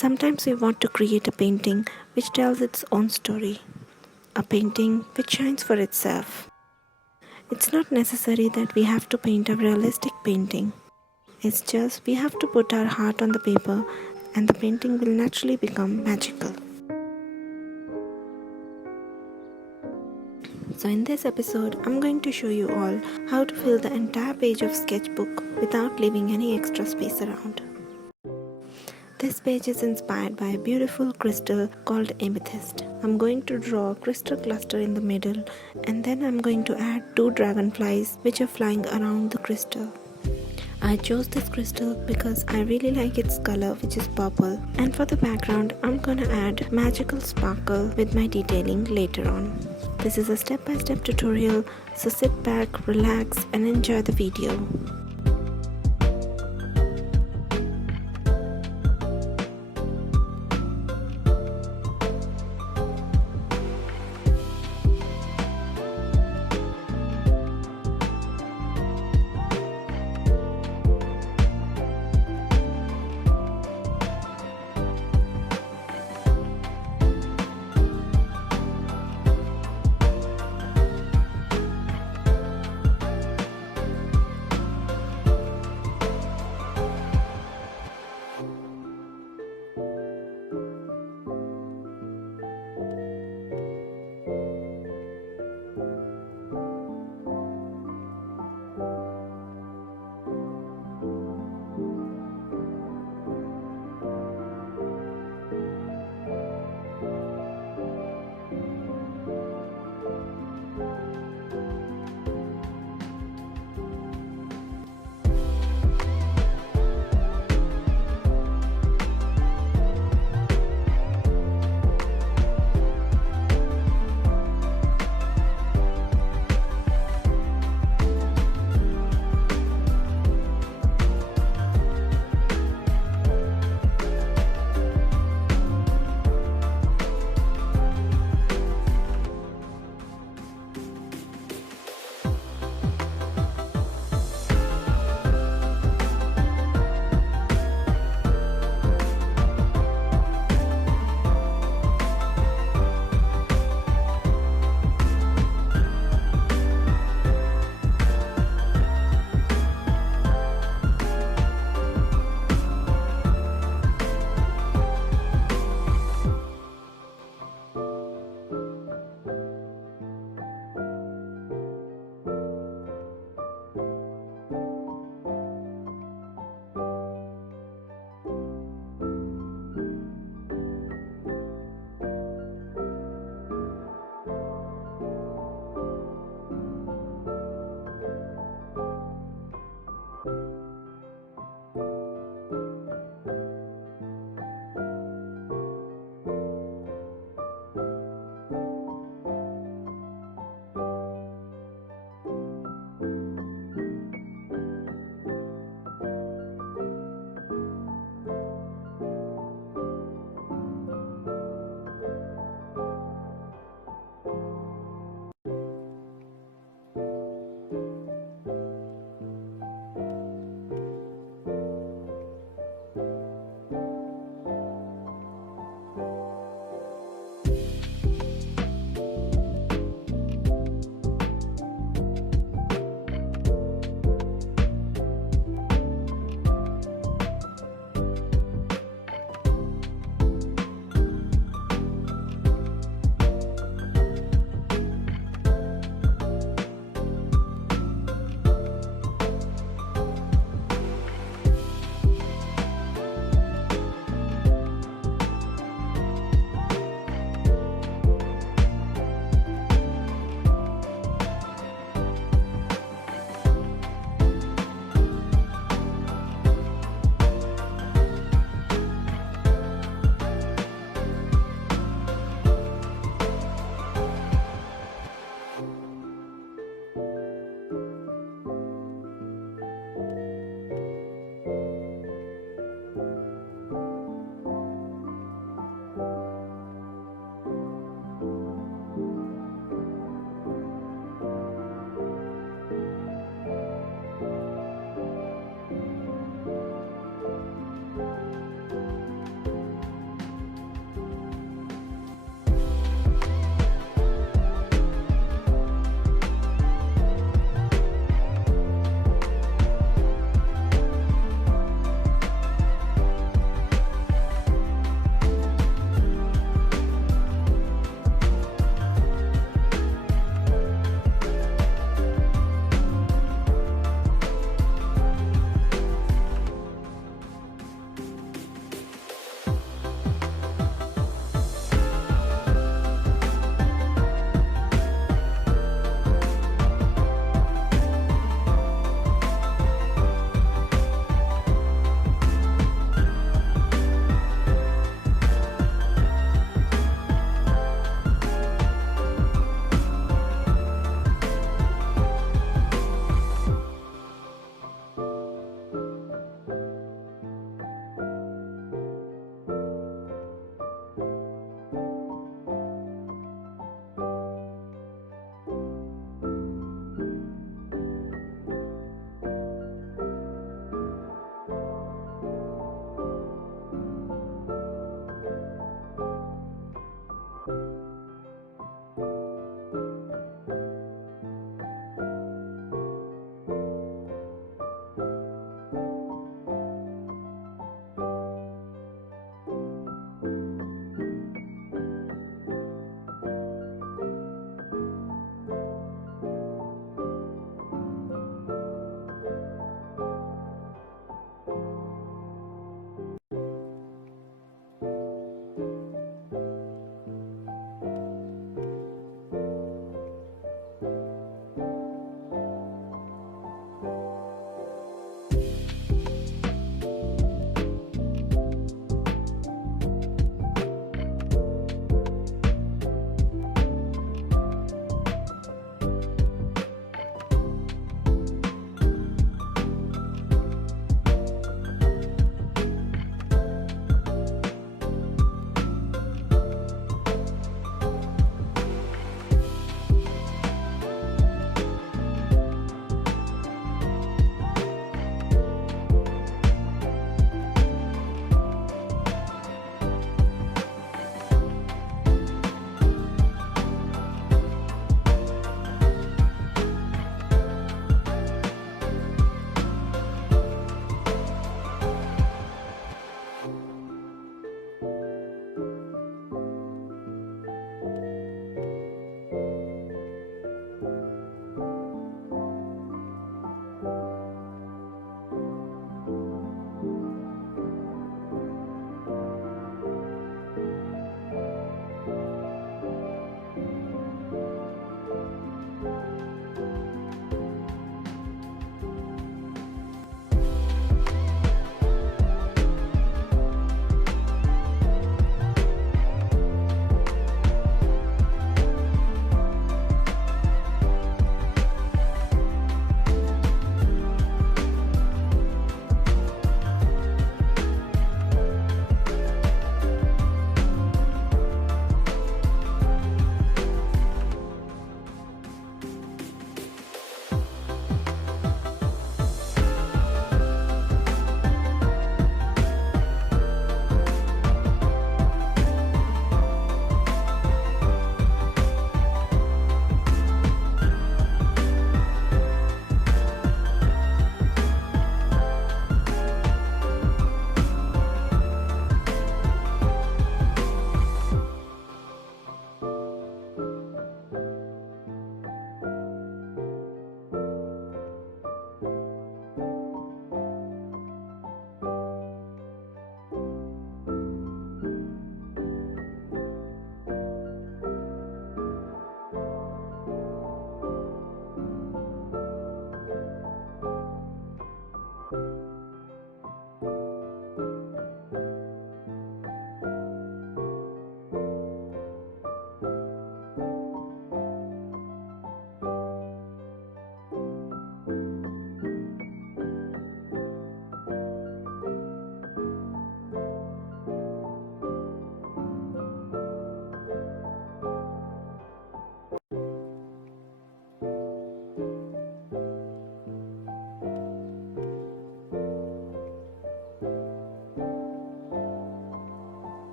Sometimes we want to create a painting which tells its own story, a painting which shines for itself. It's not necessary that we have to paint a realistic painting. It's just we have to put our heart on the paper and the painting will naturally become magical. So in this episode, I'm going to show you all how to fill the entire page of sketchbook without leaving any extra space around. This page is inspired by a beautiful crystal called amethyst. I'm going to draw a crystal cluster in the middle and then I'm going to add 2 dragonflies which are flying around the crystal. I chose this crystal because I really like its color, which is purple, and for the background I'm gonna add magical sparkle with my detailing later on. This is a step-by-step tutorial, so sit back, relax and enjoy the video.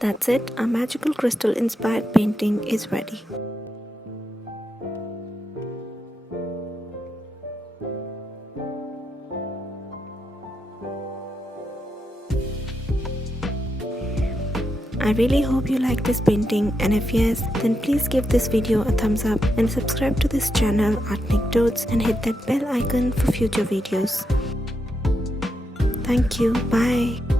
That's it, our magical crystal inspired painting is ready. I really hope you like this painting, and if yes, then please give this video a thumbs up and subscribe to this channel Artnecdotes and hit that bell icon for future videos. Thank you, bye.